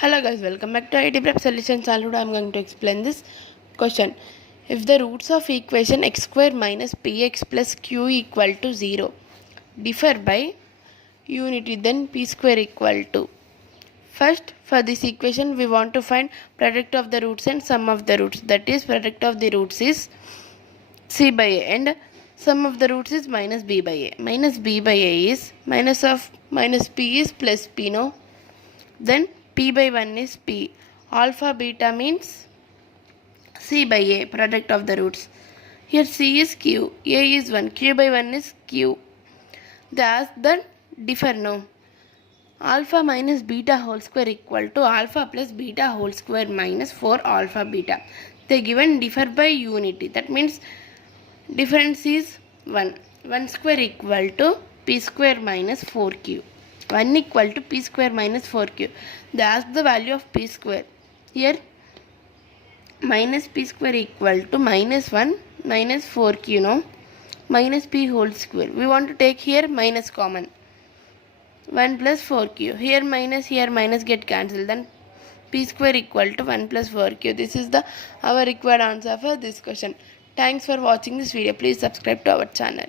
Hello guys, welcome back to IT Prep Solution Childhood. I am going to explain this question. If the roots of equation x square minus px plus q equal to 0 differ by unity, then p square equal to. First, for this equation we want to find product of the roots and sum of the roots. That is, product of the roots is c by a and sum of the roots is minus b by a. Minus b by a is minus p is plus p, no? Then p by 1 is p. Alpha beta means c by a, product of the roots. Here c is q, a is 1, q by 1 is q. They ask the differ, no? Alpha minus beta whole square equal to alpha plus beta whole square minus 4 alpha beta. They given differ by unity. That means difference is 1. 1 square equal to p square minus 4q. 1 equal to p square minus 4q. They ask the value of p square. Here minus p square equal to minus 1 minus 4q, no? Minus p whole square. We want to take here minus common. 1 plus 4q. Here minus get cancelled. Then p square equal to 1 plus 4q. This is our required answer for this question. Thanks for watching this video. Please subscribe to our channel.